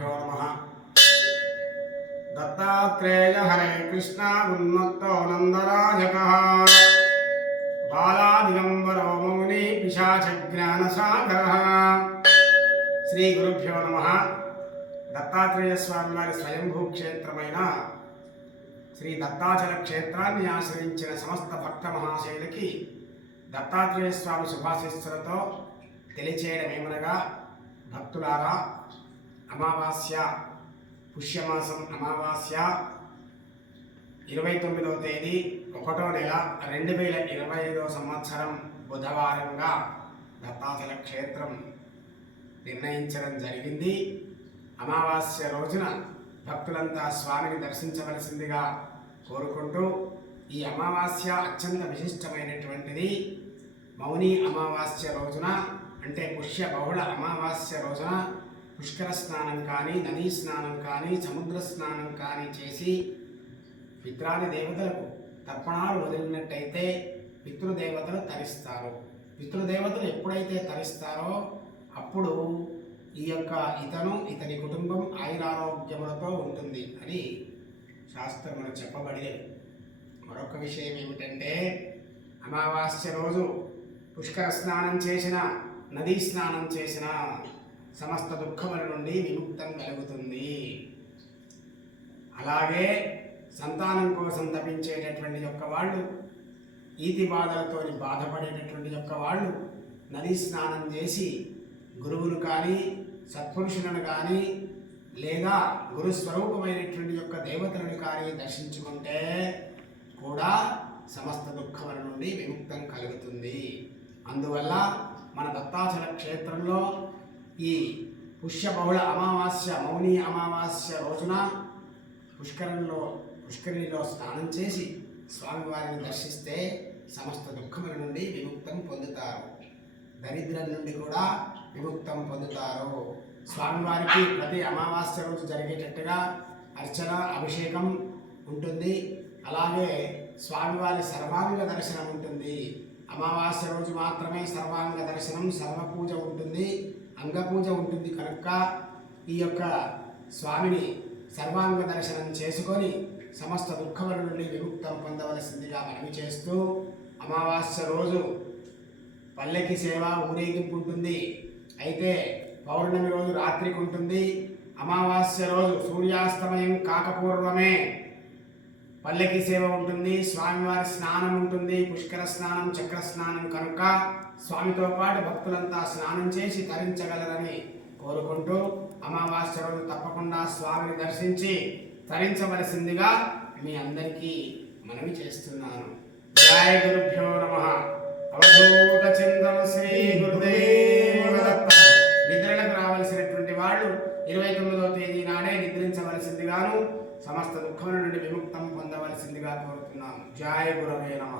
గురుభ్యో నమ. దత్తాత్రేయ హరే కృష్ణ ఉన్మత్తో నందరాజక. బాలాదిగంబరో మౌని పిశాచజ్ఞానసాగర. శ్రీ గురుభ్యో నమ. దత్తాత్రేయ స్వామి వారి స్వయంభూ క్షేత్రమైన శ్రీ దత్తాచల క్షేత్రాన్ని ఆశ్రయించిన సమస్త భక్త మహాశైలకి దత్తాత్రేయ స్వామి శుభాశిస్సులతో తెలియచేయడం ఏమనగా భక్తులారా అమావాస్య పుష్యమాసం అమావాస్య ఇరవై తొమ్మిదవ తేదీ ఒకటో నెల రెండు వేల ఇరవై ఐదవ సంవత్సరం బుధవారంగా దత్తాచల క్షేత్రం నిర్ణయించడం జరిగింది. అమావాస్య రోజున భక్తులంతా స్వామిని దర్శించవలసిందిగా కోరుకుంటూ ఈ అమావాస్య అత్యంత విశిష్టమైనటువంటిది. మౌని అమావాస్య రోజున అంటే పుష్య బహుళ అమావాస్య రోజున పుష్కర స్నానం కానీ నదీ స్నానం కానీ సముద్ర స్నానం కానీ చేసి పిత్రాది దేవతలకు తర్పణాలు వదిలినట్టయితే పితృదేవతలు తరిస్తారు. పితృదేవతలు ఎప్పుడైతే తరిస్తారో అప్పుడు ఈ యొక్క ఇతను ఇతని కుటుంబం ఆయురారోగ్యములతో ఉంటుంది అని శాస్త్రములు చెప్పబడినవి. మరొక విషయం ఏమిటంటే అమావాస్య రోజు పుష్కర స్నానం చేసిన నదీ స్నానం చేసిన సమస్త దుఃఖముల నుండి విముక్తం కలుగుతుంది. అలాగే సంతానం కోసం తపించేటటువంటి యొక్క వాళ్ళు ఈతి బాధలతో బాధపడేటటువంటి యొక్క వాళ్ళు నదీ స్నానం చేసి గురువును కానీ సత్పురుషులను కానీ లేదా గురుస్వరూపమైనటువంటి యొక్క దేవతలను కానీ దర్శించుకుంటే కూడా సమస్త దుఃఖముల నుండి విముక్తం కలుగుతుంది. అందువల్ల మన దత్తాచల క్షేత్రంలో ఈ పుష్య బహుళ అమావాస్య మౌని అమావాస్య రోజున పుష్కరంలో పుష్కరిణిలో స్నానం చేసి స్వామివారిని దర్శిస్తే సమస్త దుఃఖముల నుండి విముక్తం పొందుతారు. దరిద్రం నుండి కూడా విముక్తం పొందుతారు. స్వామివారికి ప్రతి అమావాస్య రోజు జరిగేటట్టుగా అర్చన అభిషేకం ఉంటుంది. అలాగే స్వామివారి సర్వాంగ దర్శనం ఉంటుంది. అమావాస్య రోజు మాత్రమే సర్వాంగ దర్శనం సర్వపూజ ఉంటుంది. అంగపూజ ఉంటుంది కనుక ఈ యొక్క స్వామిని సర్వాంగ దర్శనం చేసుకొని సమస్త దుఃఖముల నుండి విముక్తం పొందవలసిందిగా మనవి చేస్తూ అమావాస్య రోజు పల్లెకి సేవ ఊరేగింపు ఉంటుంది. అయితే పౌర్ణమి రోజు రాత్రికి ఉంటుంది. అమావాస్య రోజు సూర్యాస్తమయం కాకపూర్వమే. పల్లెకి సేవ ఉంటుంది స్వామివారి స్నానం ఉంటుంది పుష్కర స్నానం చక్ర స్నానం కనుక స్వామితో పాటు భక్తులంతా స్నానం చేసి తరించగలరని కోరుకుంటూ అమావాస్య రోజు తప్పకుండా స్వామిని దర్శించి తరించవలసిందిగా మీ అందరికీ మనవి చేస్తున్నాను. జయ గురుభ్యో నమ. అవధూత చింతన శ్రీ గురుదేవ దత్త నిద్రలకు రావలసినటువంటి వాళ్ళు ఇరవై తొమ్మిదవ తేదీ నాడే సమస్త దుఃఖముల నుండి విముక్తం పొందవలసిందిగా కోరుతున్నాము జాయ గురవే నమ.